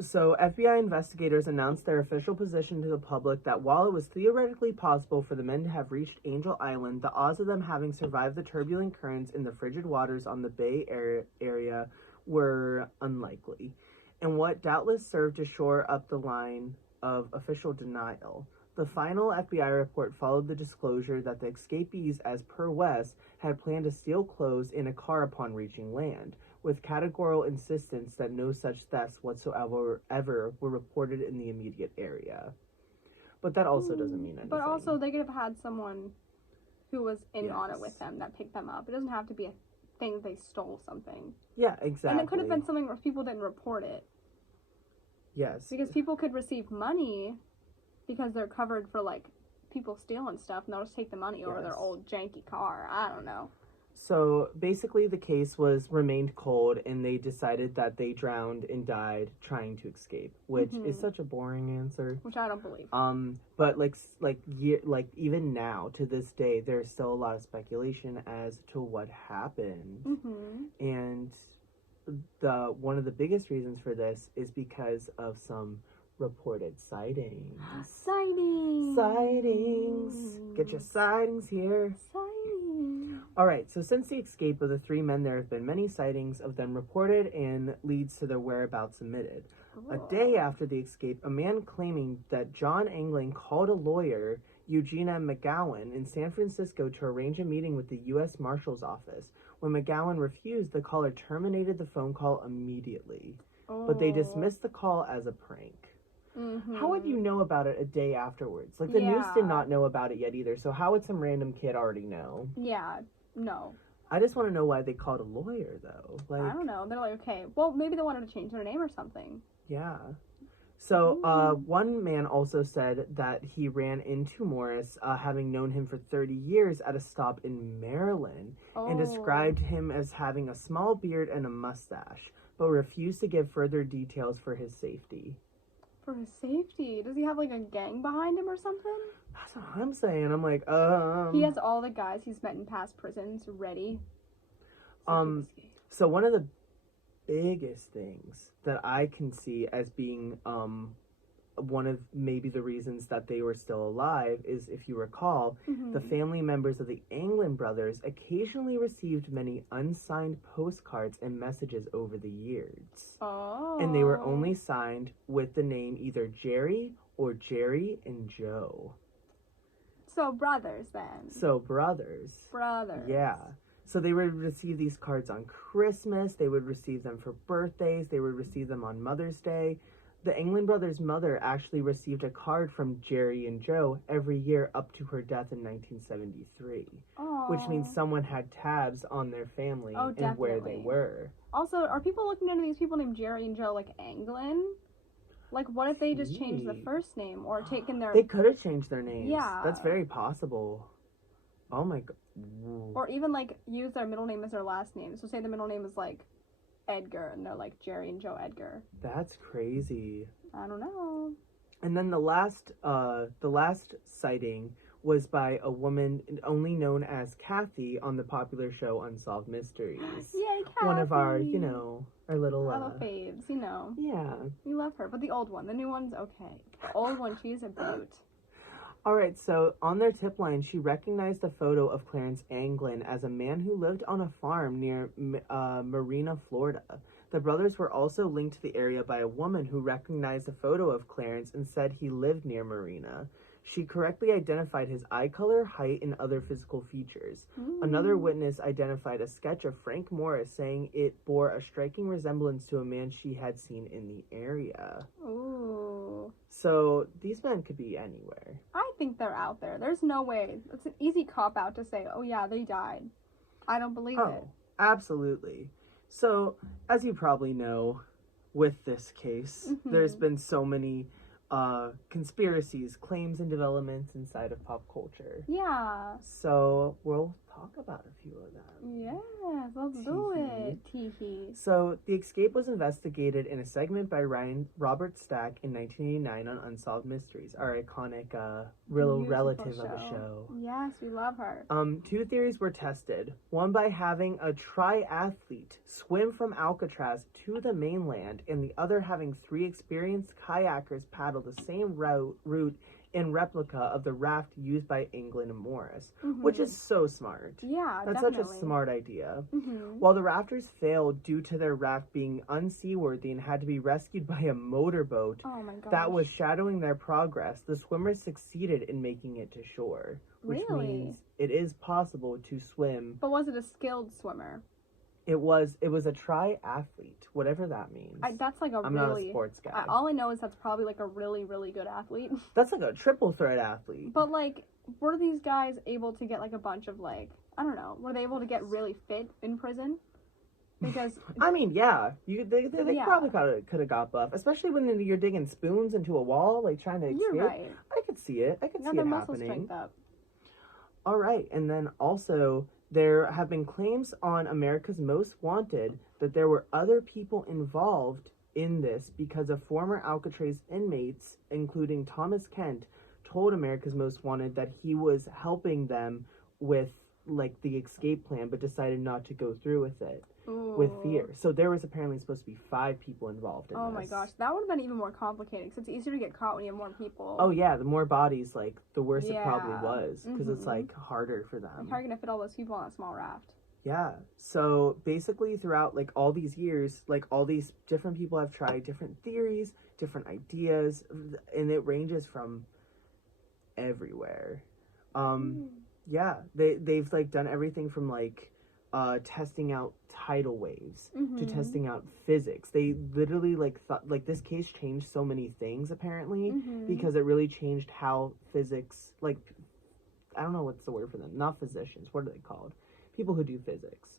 So, FBI investigators announced their official position to the public that while it was theoretically possible for the men to have reached Angel Island, the odds of them having survived the turbulent currents in the frigid waters on the Bay area were unlikely, and what doubtless served to shore up the line of official denial. The final FBI report followed the disclosure that the escapees, as per West, had planned to steal clothes in a car upon reaching land, with categorical insistence that no such thefts whatsoever were reported in the immediate area. But that also doesn't mean anything. But also, they could have had someone who was in on it with them that picked them up. It doesn't have to be a thing they stole something. Yeah, exactly. And it could have been something where people didn't report it. Yes. Because people could receive money because they're covered for, like, people stealing stuff, and they'll just take the money over their old janky car. I don't know. So basically the case remained cold, and they decided that they drowned and died trying to escape, which is such a boring answer. Which I don't believe. But like even now to this day, there's still a lot of speculation as to what happened. Mm-hmm. And one of the biggest reasons for this is because of some reported sightings. Sightings! Get your sightings here. Alright, so since the escape of the 3 men, there have been many sightings of them reported and leads to their whereabouts admitted. A day after the escape, a man claiming that John Angling called a lawyer, Eugenia McGowan, in San Francisco to arrange a meeting with the U.S. Marshal's office. When McGowan refused, the caller terminated the phone call immediately. But they dismissed the call as a prank. Mm-hmm. How would you know about it a day afterwards? Like, the news did not know about it yet either, so how would some random kid already know? Yeah, no. I just want to know why they called a lawyer, though. Like, I don't know. They're like, okay, well, maybe they wanted to change their name or something. Yeah. So, one man also said that he ran into Morris, having known him for 30 years at a stop in Maryland, and described him as having a small beard and a mustache, but refused to give further details for his safety. For his safety? Does he have, like, a gang behind him or something? That's what I'm saying. I'm like, He has all the guys he's met in past prisons ready. So one of the biggest things that I can see as being, one of maybe the reasons that they were still alive is, if you recall, the family members of the Anglin brothers occasionally received many unsigned postcards and messages over the years. Oh. And they were only signed with the name either Jerry or Jerry and Joe. So brothers, then. So brothers. Brothers. Yeah. So they would receive these cards on Christmas. They would receive them for birthdays. They would receive them on Mother's Day. the Anglin brothers' mother actually received a card from Jerry and Joe every year up to her death in 1973. Aww. Which means someone had tabs on their family and where they were. Also, are people looking into these people named Jerry and Joe like Anglin? Like, what if they just changed the first name or taken their... They could have changed their names. Yeah. That's very possible. Oh my god. Or even, like, use their middle name as their last name. So say the middle name is, like, Edgar, and they're like Jerry and Joe Edgar. That's crazy. I don't know. And then the last sighting was by a woman only known as Kathy on the popular show Unsolved Mysteries. Yay, Kathy! One of our, our little... faves, Yeah. We love her. But the old one, the new one's okay. The old one, she's a beaut. Alright, so on their tip line, she recognized a photo of Clarence Anglin as a man who lived on a farm near Marina, Florida. The brothers were also linked to the area by a woman who recognized a photo of Clarence and said he lived near Marina. She correctly identified his eye color, height, and other physical features. Another witness identified a sketch of Frank Morris, saying it bore a striking resemblance to a man she had seen in the area. Ooh. So, these men could be anywhere. I think they're out there. There's no way. It's an easy cop-out to say, oh yeah, they died. I don't believe it. Oh, absolutely. So, as you probably know, with this case, there's been so many conspiracies, claims, and developments inside of pop culture. Yeah. So we'll talk about a few of them. Yes, let's do it. Teehee. So the escape was investigated in a segment by Robert Stack in 1989 on Unsolved Mysteries, our iconic real relative of a show. Yes, we love her. 2 theories were tested. One by having a triathlete swim from Alcatraz to the mainland, and the other having 3 experienced kayakers paddle the same route in replica of the raft used by Anglin and Morris, which is so smart. Yeah, that's definitely. such a smart idea. While the rafters failed due to their raft being unseaworthy and had to be rescued by a motorboat that was shadowing their progress, the swimmers succeeded in making it to shore, which means it is possible to swim. But was it a skilled swimmer? It was a triathlete, whatever that means. That's like I'm not a sports guy. All I know is that's probably like a really, really good athlete. That's like a triple threat athlete. But like, were these guys able to get like a bunch of like, I don't know, were they able to get really fit in prison? Because I mean, yeah, they probably could have got buff, especially when you're digging spoons into a wall, like trying to escape. You're right. I could see it. I could see it muscle happening. strength up. All right, and then also there have been claims on America's Most Wanted that there were other people involved in this because of former Alcatraz inmates, including Thomas Kent, told America's Most Wanted that he was helping them with like the escape plan, but decided not to go through with it. With fear. So there was apparently supposed to be 5 people involved in this. Oh my gosh, that would have been even more complicated because it's easier to get caught when you have more people. Oh yeah, the more bodies, like, the worse it probably was, because it's, like, harder for them. How are you going to fit all those people on a small raft? Yeah, so basically throughout, like, all these years, like, all these different people have tried different theories, different ideas, and it ranges from everywhere. Yeah, they've, like, done everything from, like, testing out tidal waves to testing out physics. They literally like thought like this case changed so many things apparently because it really changed how physics, like, I don't know what's the word for them, not physicians, what are they called, people who do physics.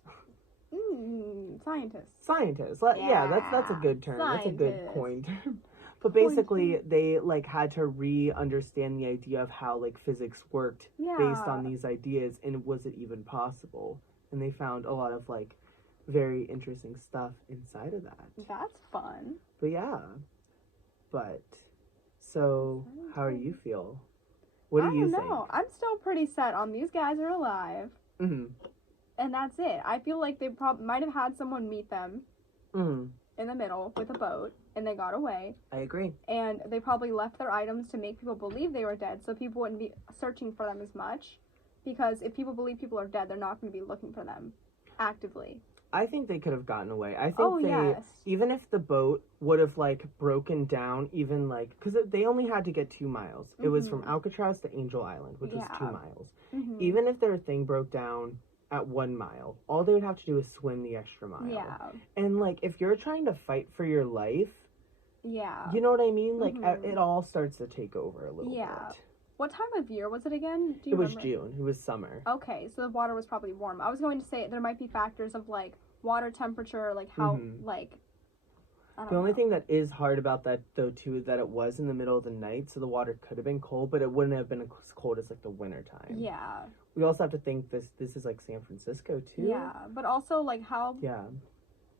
Scientists. Yeah, that's a good term. That's a good coin term. But basically, they, like, had to re-understand the idea of how, like, physics worked based on these ideas, and was it even possible? And they found a lot of, like, very interesting stuff inside of that. That's fun. But yeah. But, so, how do you feel? What do you think? I don't know. I'm still pretty set on these guys are alive. Mm-hmm. And that's it. I feel like they might have had someone meet them in the middle with a boat, and they got away. I agree. And they probably left their items to make people believe they were dead, so people wouldn't be searching for them as much. Because if people believe people are dead, they're not going to be looking for them actively. I think they could have gotten away. I think even if the boat would have, like, broken down, even, like, because they only had to get 2 miles. It was from Alcatraz to Angel Island, which was 2 miles. Even if their thing broke down at 1 mile, all they would have to do is swim the extra mile. Yeah. And, like, if you're trying to fight for your life, Yeah. You know what I mean? Like, it all starts to take over a little bit. What time of year was it again? Do you remember? Was June. It was summer. Okay, so the water was probably warm. I was going to say there might be factors of, like, water temperature, like, how, like, I don't know. The only thing that is hard about that, though, too, is that it was in the middle of the night, so the water could have been cold, but it wouldn't have been as cold as, like, the winter time. Yeah. We also have to think this is, like, San Francisco, too. Yeah, but also, like, how... Yeah.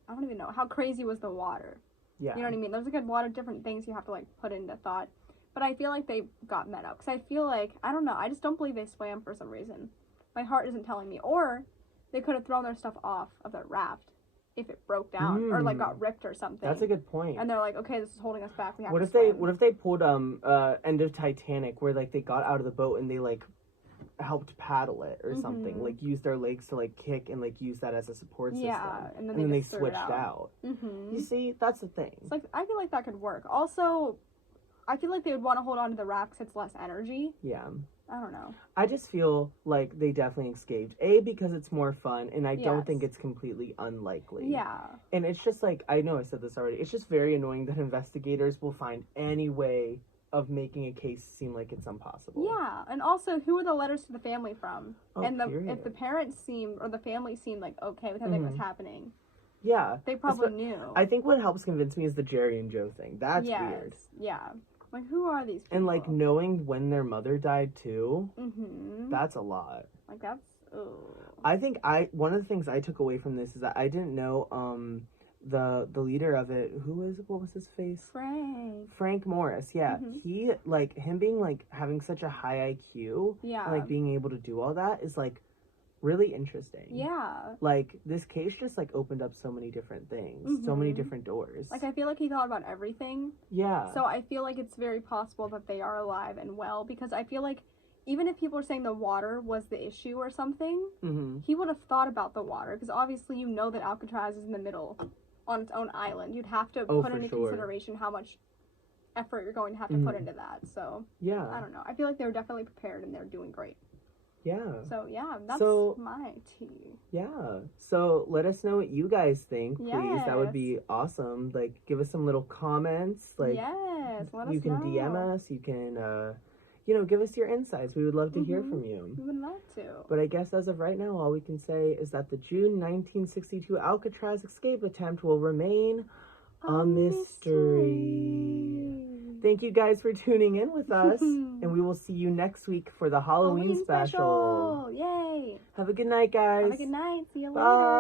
I don't even know. How crazy was the water? Yeah. You know what I mean? There's, like, a lot of different things you have to, like, put into thought. But I feel like they got met up. Because I feel like, I don't know, I just don't believe they swam for some reason. My heart isn't telling me. Or they could have thrown their stuff off of their raft if it broke down. Or, like, got ripped or something. That's a good point. And they're like, okay, this is holding us back. We have what to if swim. What if they pulled, End of Titanic, where, like, they got out of the boat and they, like, helped paddle it or something. Like, use their legs to, like, kick and, like, use that as a support system. Yeah, and then they just switched out. You see, that's the thing. It's like, I feel like that could work. Also, I feel like they would want to hold on to the raft because it's less energy. Yeah. I don't know. I just feel like they definitely escaped. A, because it's more fun, and I don't think it's completely unlikely. Yeah. And it's just like, I know I said this already, it's just very annoying that investigators will find any way of making a case seem like it's impossible. Yeah, and also, who are the letters to the family from? Oh, and if the parents seem, or the family seemed like okay with everything was happening. Yeah. They probably knew. I think what helps convince me is the Jerry and Joe thing. That's weird. Yeah. Like, who are these people? And, like, knowing when their mother died, too, that's a lot. Like, that's, ugh. I think one of the things I took away from this is that I didn't know, the leader of it, what was his face? Frank Morris, yeah. He, like, him being, like, having such a high IQ, and, like, being able to do all that is, like, really interesting. Yeah. Like, this case just, like, opened up so many different things, so many different doors. Like, I feel like he thought about everything. Yeah. So I feel like it's very possible that they are alive and well, because I feel like even if people are saying the water was the issue or something, he would have thought about the water, because obviously you know that Alcatraz is in the middle on its own island. You'd have to put into consideration how much effort you're going to have to put into that. So, yeah. I don't know. I feel like they were definitely prepared and they're doing great. Yeah. So, yeah, that's my tea. Yeah. So, let us know what you guys think, please. Yes. That would be awesome. Like, give us some little comments. Like, yes, let us know. You can DM us. You can, give us your insights. We would love to hear from you. We would love to. But I guess as of right now, all we can say is that the June 1962 Alcatraz escape attempt will remain a mystery. Thank you guys for tuning in with us, and we will see you next week for the Halloween special. Yay! Have a good night, guys. Have a good night. See you later. Bye.